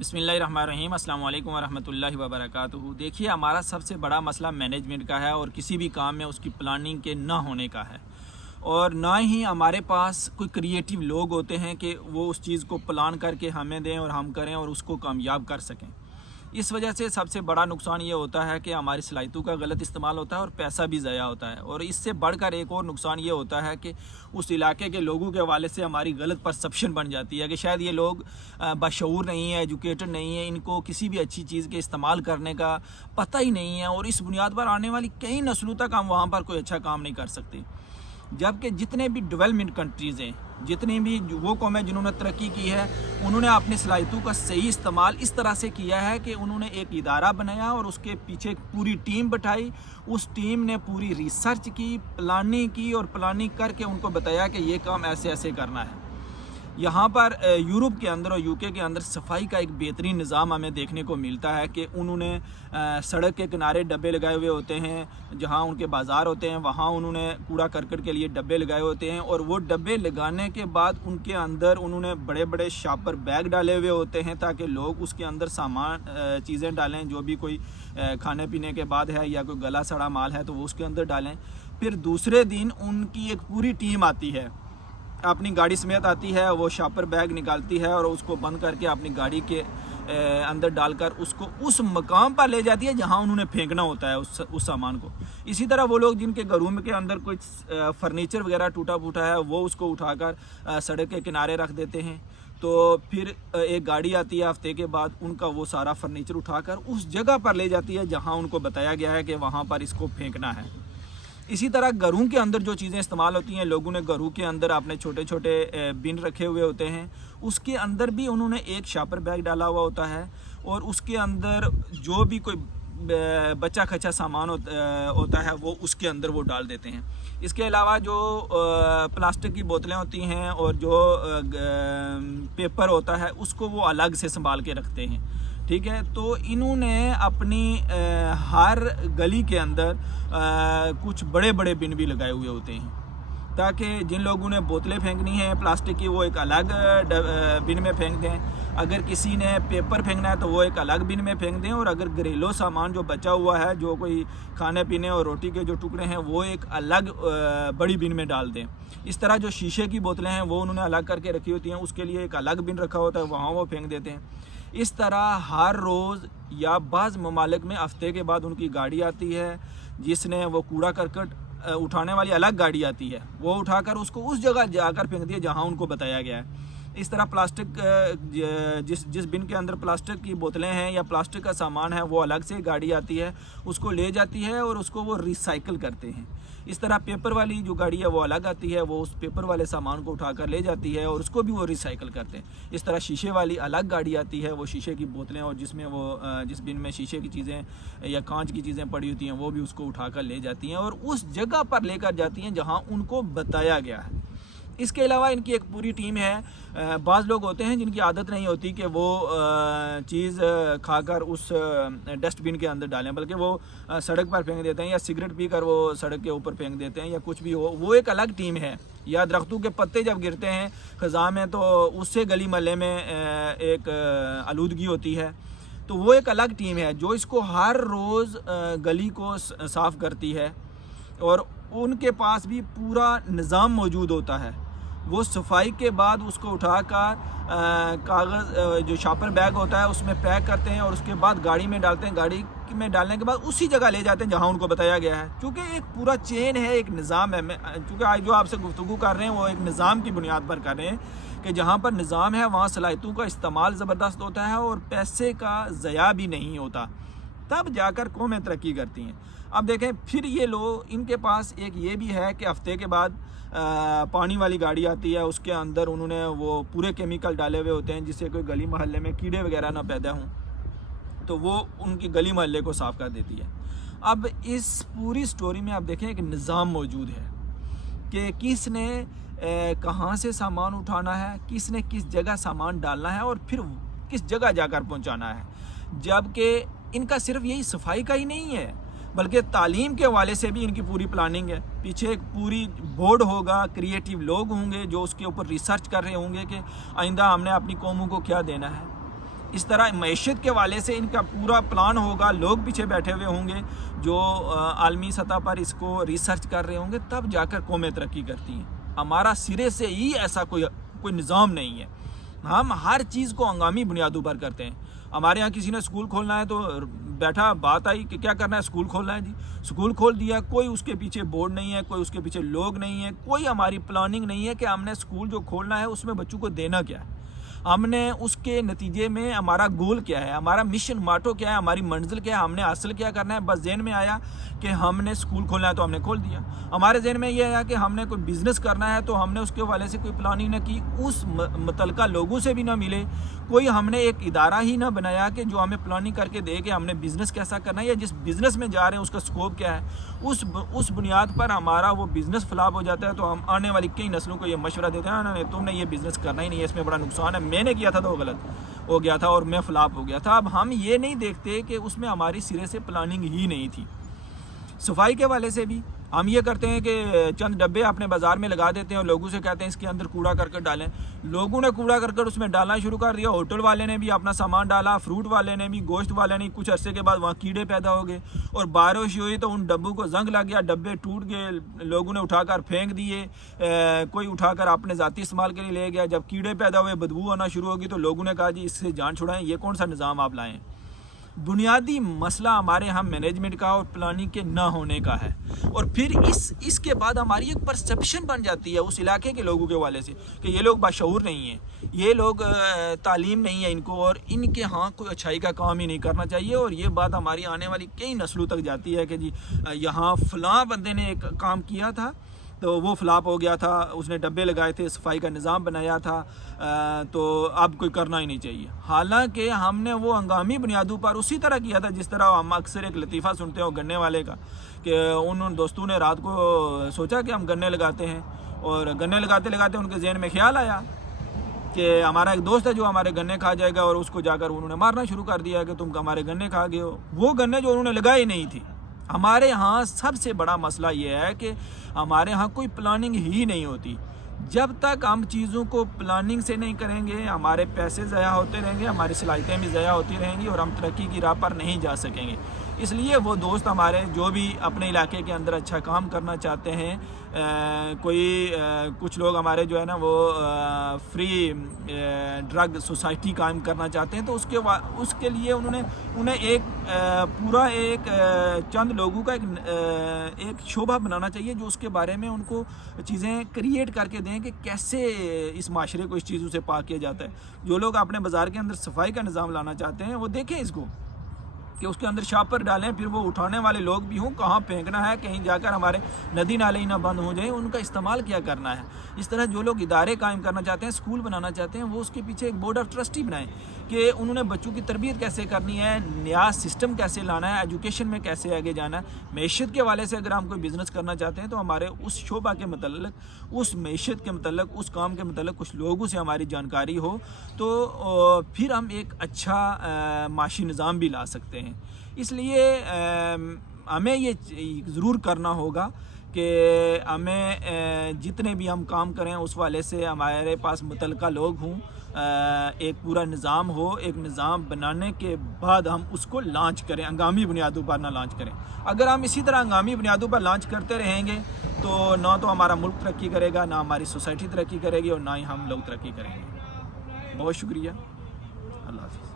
बिस्मिल्लाहिर्रहमानिर्रहीम। अस्सलाम वालेकुम वरहमतुल्लाहि वबरकातुहू। देखिए, हमारा सबसे बड़ा मसला मैनेजमेंट का है और किसी भी काम में उसकी प्लानिंग के ना होने का है, और ना ही हमारे पास कोई क्रिएटिव लोग होते हैं कि वो उस चीज़ को प्लान करके हमें दें और हम करें और उसको कामयाब कर सकें। इस वजह से सबसे बड़ा नुकसान ये होता है कि हमारी सलाहियतों का गलत इस्तेमाल होता है और पैसा भी ज़ाया होता है। और इससे बढ़कर एक और नुकसान ये होता है कि उस इलाके के लोगों के हवाले से हमारी गलत परसेप्शन बन जाती है कि शायद ये लोग बशऊर नहीं है, एजुकेटेड नहीं है, इनको किसी भी अच्छी चीज़ के इस्तेमाल करने का पता ही नहीं है, और इस बुनियाद पर आने वाली कई नस्लों तक हम वहाँ पर कोई अच्छा काम नहीं कर सकते। जबकि जितने भी डेवलपमेंट कंट्रीज़ हैं, जितनी भी वो कौमें जिन्होंने तरक्की की है, उन्होंने अपनी सलाहियतों का सही इस्तेमाल इस तरह से किया है कि उन्होंने एक इदारा बनाया और उसके पीछे एक पूरी टीम बैठाई। उस टीम ने पूरी रिसर्च की, प्लानिंग की, और प्लानिंग करके उनको बताया कि ये काम ऐसे ऐसे करना है। यहाँ पर यूरोप के अंदर और यूके के अंदर सफाई का एक बेहतरीन निज़ाम हमें देखने को मिलता है कि उन्होंने सड़क के किनारे डब्बे लगाए हुए होते हैं, जहाँ उनके बाज़ार होते हैं वहाँ उन्होंने कूड़ा करकट के लिए डब्बे लगाए होते हैं, और वो डब्बे लगाने के बाद उनके अंदर उन्होंने बड़े बड़े शॉपर बैग डाले हुए होते हैं ताकि लोग उसके अंदर सामान चीज़ें डालें, जो भी कोई खाने पीने के बाद है या कोई गला सड़ा माल है तो वो उसके अंदर डालें। फिर दूसरे दिन उनकी एक पूरी टीम आती है, अपनी गाड़ी समेत आती है, वो शॉपर बैग निकालती है और उसको बंद करके अपनी गाड़ी के अंदर डालकर उसको उस मकाम पर ले जाती है जहां उन्होंने फेंकना होता है उस सामान को। इसी तरह वो लोग जिनके घरों के अंदर कुछ फर्नीचर वगैरह टूटा फूटा है वो उसको उठाकर सड़क के किनारे रख देते हैं। तो फिर एक गाड़ी आती है हफ्ते के बाद, उनका वो सारा फर्नीचर उठाकर उस जगह पर ले जाती है जहाँ उनको बताया गया है कि वहाँ पर इसको फेंकना है। इसी तरह घरों के अंदर जो चीज़ें इस्तेमाल होती हैं, लोगों ने घरों के अंदर अपने छोटे छोटे बिन रखे हुए होते हैं, उसके अंदर भी उन्होंने एक शॉपर बैग डाला हुआ होता है, और उसके अंदर जो भी कोई बचा खचा सामान होता है वो उसके अंदर वो डाल देते हैं। इसके अलावा जो प्लास्टिक की बोतलें होती हैं और जो पेपर होता है उसको वो अलग से संभाल के रखते हैं। ठीक है, तो इन्होंने अपनी हर गली के अंदर कुछ बड़े बड़े बिन भी लगाए हुए होते हैं ताकि जिन लोगों ने बोतलें फेंकनी है प्लास्टिक की वो एक अलग बिन में फेंक दें, अगर किसी ने पेपर फेंकना है तो वो एक अलग बिन में फेंक दें, और अगर घरेलू सामान जो बचा हुआ है, जो कोई खाने पीने और रोटी के जो टुकड़े हैं, वो एक अलग बड़ी बिन में डाल दें। इस तरह जो शीशे की बोतलें हैं वो उन्होंने अलग करके रखी होती हैं, उसके लिए एक अलग बिन रखा होता है, वहाँ वो फेंक देते हैं। इस तरह हर रोज़ या बाज़ ममालिक में हफ्ते के बाद उनकी गाड़ी आती है जिसने वो कूड़ा करकट उठाने वाली अलग गाड़ी आती है, वो उठाकर उसको उस जगह जाकर फेंक दिया जहां उनको बताया गया है। इस तरह प्लास्टिक जिस बिन के अंदर प्लास्टिक की बोतलें हैं या प्लास्टिक का सामान है वो अलग से गाड़ी आती है, उसको ले जाती है और उसको वो रिसाइकिल करते हैं। इस तरह पेपर वाली जो गाड़ी है वो अलग आती है, वो उस पेपर वाले सामान को उठाकर ले जाती है और उसको भी वो रिसाइकिल करते हैं। इस तरह शीशे वाली अलग गाड़ी आती है, वो शीशे की बोतलें और जिसमें वो जिस बिन में शीशे की चीज़ें या कांच की चीज़ें पड़ी होती हैं वो भी उसको उठाकर ले जाती हैं और उस जगह पर लेकर जाती हैं जहाँ उनको बताया गया है। इसके अलावा इनकी एक पूरी टीम है। बाज़ लोग होते हैं जिनकी आदत नहीं होती कि वो चीज़ खाकर उस डस्टबिन के अंदर डालें, बल्कि वो सड़क पर फेंक देते हैं या सिगरेट पीकर वो सड़क के ऊपर फेंक देते हैं या कुछ भी हो, वो एक अलग टीम है। या दरख्तों के पत्ते जब गिरते हैं ख़ज़ां में तो उससे गली महल्ले में एक आलूदगी होती है, तो वो एक अलग टीम है जो इसको हर रोज़ गली को साफ़ करती है, और उनके पास भी पूरा निज़ाम मौजूद होता है। वो सफाई के बाद उसको उठाकर कागज़ जो शॉपर बैग होता है उसमें पैक करते हैं और उसके बाद गाड़ी में डालते हैं। गाड़ी में डालने के बाद उसी जगह ले जाते हैं जहां उनको बताया गया है। क्योंकि एक पूरा चेन है, एक निज़ाम है। चूँकि आज जो आपसे गुफ्तगू कर रहे हैं वो एक निज़ाम की बुनियाद पर कर रहे हैं कि जहाँ पर निज़ाम है वहाँ सलाहियतों का इस्तेमाल ज़बरदस्त होता है और पैसे का ज़या भी नहीं होता, तब जाकर कौमें तरक्की करती हैं। अब देखें, फिर ये लोग, इनके पास एक ये भी है कि हफ्ते के बाद पानी वाली गाड़ी आती है, उसके अंदर उन्होंने वो पूरे केमिकल डाले हुए होते हैं जिससे कोई गली मोहल्ले में कीड़े वगैरह ना पैदा हों, तो वो उनकी गली मोहल्ले को साफ़ कर देती है। अब इस पूरी स्टोरी में आप देखें एक निज़ाम मौजूद है कि किसने कहाँ से सामान उठाना है, किसने किस जगह सामान डालना है और फिर किस जगह जाकर पहुँचाना है। जबकि इनका सिर्फ यही सफाई का ही नहीं है, बल्कि तालीम के हवाले से भी इनकी पूरी प्लानिंग है। पीछे एक पूरी बोर्ड होगा, क्रिएटिव लोग होंगे जो उसके ऊपर रिसर्च कर रहे होंगे कि आइंदा हमने अपनी कौमों को क्या देना है। اس طرح معیشت کے والے سے ان کا پورا پلان ہوگا، لوگ پیچھے بیٹھے ہوئے ہوں گے جو عالمی سطح پر اس کو ریسرچ کر رہے ہوں گے، تب جا کر قومیں ترقی کرتی ہیں۔ ہمارا سرے سے ہی ایسا کوئی نظام نہیں ہے، ہم ہر چیز کو ہنگامی بنیادوں پر کرتے ہیں۔ ہمارے یہاں کسی نے اسکول کھولنا ہے تو بیٹھا بات آئی کہ کیا کرنا ہے، اسکول کھولنا ہے جی، اسکول کھول دیا، کوئی اس کے پیچھے بورڈ نہیں ہے، کوئی اس کے پیچھے لوگ نہیں ہیں، کوئی ہماری پلاننگ نہیں ہے کہ ہم نے اسکول جو کھولنا ہے اس میں بچوں کو دینا کیا ہے، ہم نے اس کے نتیجے میں ہمارا گول کیا ہے، ہمارا مشن ماٹو کیا ہے، ہماری منزل کیا ہے، ہم نے حاصل کیا کرنا ہے۔ بس ذہن میں آیا کہ ہم نے اسکول کھولنا ہے تو ہم نے کھول دیا۔ ہمارے ذہن میں یہ آیا کہ ہم نے کوئی بزنس کرنا ہے تو ہم نے اس کے حوالے سے کوئی پلاننگ نہ کی، اس متعلقہ لوگوں سے بھی نہ ملے، کوئی ہم نے ایک ادارہ ہی نہ بنایا کہ جو ہمیں پلاننگ کر کے دے کہ ہم نے بزنس کیسا کرنا ہے یا جس بزنس میں جا رہے ہیں اس کا سکوپ کیا ہے۔ اس بنیاد پر ہمارا وہ بزنس فلاپ ہو جاتا ہے تو ہم آنے والی کئی نسلوں کو یہ مشورہ دیتے ہیں نہیں تم نے یہ بزنس کرنا ہی نہیں ہے، اس میں بڑا نقصان ہے، میں نے کیا تھا تو وہ غلط ہو گیا تھا اور میں فلاپ ہو گیا تھا۔ اب ہم یہ نہیں دیکھتے کہ اس میں ہماری سرے سے پلاننگ ہی نہیں تھی۔ صفائی کے والے سے بھی ہم یہ کرتے ہیں کہ چند ڈبے اپنے بازار میں لگا دیتے ہیں اور لوگوں سے کہتے ہیں اس کے اندر کوڑا کرکٹ ڈالیں، لوگوں نے کوڑا کرکٹ اس میں ڈالنا شروع کر دیا، ہوٹل والے نے بھی اپنا سامان ڈالا، فروٹ والے نے بھی، گوشت والے نے، کچھ عرصے کے بعد وہاں کیڑے پیدا ہو گئے اور بارش ہوئی تو ان ڈبوں کو زنگ لگ گیا، ڈبے ٹوٹ گئے، لوگوں نے اٹھا کر پھینک دیے، کوئی اٹھا کر اپنے ذاتی استعمال کے لیے لے گیا۔ جب کیڑے پیدا ہوئے، بدبو آنا شروع ہوگی تو لوگوں نے کہا جی اس سے جان چھڑائیں، یہ کون سا نظام آپ لائیں۔ بنیادی مسئلہ ہمارے ہم مینجمنٹ کا اور پلاننگ کے نہ ہونے کا ہے، اور پھر اس کے بعد ہماری ایک پرسپشن بن جاتی ہے اس علاقے کے لوگوں کے حوالے سے کہ یہ لوگ باشعور نہیں ہیں، یہ لوگ تعلیم نہیں ہے ان کو اور ان کے ہاں کوئی اچھائی کا کام ہی نہیں کرنا چاہیے، اور یہ بات ہماری آنے والی کئی نسلوں تک جاتی ہے کہ جی یہاں فلاں بندے نے ایک کام کیا تھا تو وہ فلاپ ہو گیا تھا، اس نے ڈبے لگائے تھے، صفائی کا نظام بنایا تھا، تو اب کوئی کرنا ہی نہیں چاہیے۔ حالانکہ ہم نے وہ ہنگامی بنیادوں پر اسی طرح کیا تھا جس طرح ہم اکثر ایک لطیفہ سنتے ہیں گنے والے کا کہ ان دوستوں نے رات کو سوچا کہ ہم گنے لگاتے ہیں، اور گنے لگاتے لگاتے ان کے ذہن میں خیال آیا کہ ہمارا ایک دوست ہے جو ہمارے گنے کھا جائے گا، اور اس کو جا کر انہوں نے مارنا شروع کر دیا کہ تم ہمارے گنے کھا گئے ہو، وہ گنے جو انہوں نے لگائی نہیں تھی۔ ہمارے ہاں سب سے بڑا مسئلہ یہ ہے کہ ہمارے ہاں کوئی پلاننگ ہی نہیں ہوتی۔ جب تک ہم چیزوں کو پلاننگ سے نہیں کریں گے ہمارے پیسے ضائع ہوتے رہیں گے، ہماری صلاحیتیں بھی ضائع ہوتی رہیں گی اور ہم ترقی کی راہ پر نہیں جا سکیں گے۔ اس لیے وہ دوست ہمارے جو بھی اپنے علاقے کے اندر اچھا کام کرنا چاہتے ہیں، کچھ لوگ ہمارے جو ہے نا وہ فری ڈرگ سوسائٹی قائم کرنا چاہتے ہیں، تو اس کے لیے انہیں ایک چند لوگوں کا ایک شعبہ بنانا چاہیے جو اس کے بارے میں ان کو چیزیں کریٹ کر کے دیں کہ کیسے اس معاشرے کو اس چیزوں سے پاک کیا جاتا ہے۔ جو لوگ اپنے بازار کے اندر صفائی کا نظام لانا چاہتے ہیں وہ دیکھیں اس کو کہ اس کے اندر شاپر ڈالیں، پھر وہ اٹھانے والے لوگ بھی ہوں، کہاں پھینکنا ہے، کہیں جا کر ہمارے ندی نالے ہی نہ بند ہو جائیں، ان کا استعمال کیا کرنا ہے۔ اس طرح جو لوگ ادارے قائم کرنا چاہتے ہیں، اسکول بنانا چاہتے ہیں، وہ اس کے پیچھے ایک بورڈ آف ٹرسٹی بنائیں کہ انہوں نے بچوں کی تربیت کیسے کرنی ہے، نیا سسٹم کیسے لانا ہے، ایجوکیشن میں کیسے آگے جانا ہے۔ معیشت کے حوالے سے اگر ہم کوئی بزنس کرنا چاہتے ہیں تو ہمارے اس شعبہ کے متعلق، اس معیشت کے متعلق، اس کام کے متعلق کچھ لوگوں سے ہماری جانکاری ہو تو پھر ہم ایک اچھا معاشی نظام بھی لا سکتے ہیں۔ اس لیے ہمیں یہ ضرور کرنا ہوگا کہ ہمیں جتنے بھی ہم کام کریں اس والے سے ہمارے پاس متعلقہ لوگ ہوں، ایک پورا نظام ہو، ایک نظام بنانے کے بعد ہم اس کو لانچ کریں، ہنگامی بنیادوں پر نہ لانچ کریں۔ اگر ہم اسی طرح ہنگامی بنیادوں پر لانچ کرتے رہیں گے تو نہ تو ہمارا ملک ترقی کرے گا، نہ ہماری سوسائٹی ترقی کرے گی، اور نہ ہی ہم لوگ ترقی کریں گے۔ بہت شکریہ، اللہ حافظ۔